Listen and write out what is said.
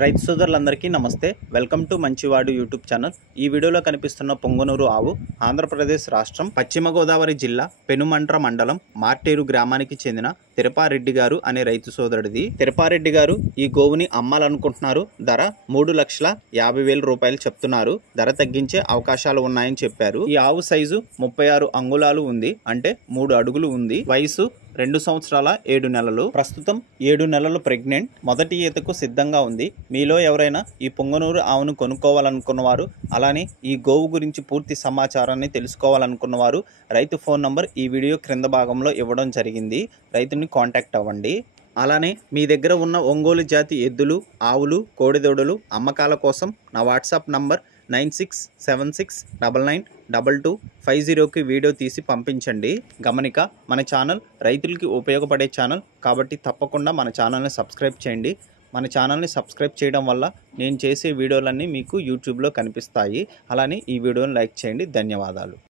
రైతు సోదరులందరికీ నమస్తే. వెల్కమ్ టు మంచివాడు యూట్యూబ్ ఛానల్. ఈ వీడియోలో కనిపిస్తున్న పొంగనూరు ఆవు ఆంధ్రప్రదేశ్ రాష్ట్రం పశ్చిమ గోదావరి జిల్లా పెనుమంట్ర మండలం మార్టేరు గ్రామానికి చెందిన తిరుపారెడ్డి గారు అనే రైతు సోదరుడిది. తిరుపారెడ్డి గారు ఈ గోవుని అమ్మాలనుకుంటున్నారు. ధర 3,50,000 రూపాయలు చెప్తున్నారు. ధర తగ్గించే అవకాశాలు ఉన్నాయని చెప్పారు. ఈ ఆవు సైజు 36 అంగుళాలు ఉంది, అంటే 3 అడుగులు ఉంది. వయసు 2 సంవత్సరాల 7 నెలలు. ప్రస్తుతం 7 నెలలు ప్రెగ్నెంట్. మొదటి ఈతకు సిద్ధంగా ఉంది. మీలో ఎవరైనా ఈ పొంగనూరు ఆవును కొనుక్కోవాలనుకున్నవారు, అలానే ఈ గోవు గురించి పూర్తి సమాచారాన్ని తెలుసుకోవాలనుకున్నవారు రైతు ఫోన్ నంబర్ ఈ వీడియో క్రింద భాగంలో ఇవ్వడం జరిగింది. రైతుని కాంటాక్ట్ అవ్వండి. అలానే మీ దగ్గర ఉన్న ఒంగోలు జాతి ఎద్దులు, ఆవులు, కోడిదూడలు అమ్మకాల కోసం నా వాట్సాప్ నంబర్ 9676992250కి వీడియో తీసి పంపించండి. గమనిక, మన ఛానల్ రైతులకి ఉపయోగపడే ఛానల్ కాబట్టి తప్పకుండా మన ఛానల్ని సబ్స్క్రైబ్ చేయండి. మన ఛానల్ని సబ్స్క్రైబ్ చేయడం వల్ల నేను చేసే వీడియోలన్నీ మీకు యూట్యూబ్లో కనిపిస్తాయి. అలానే ఈ వీడియోని లైక్ చేయండి. ధన్యవాదాలు.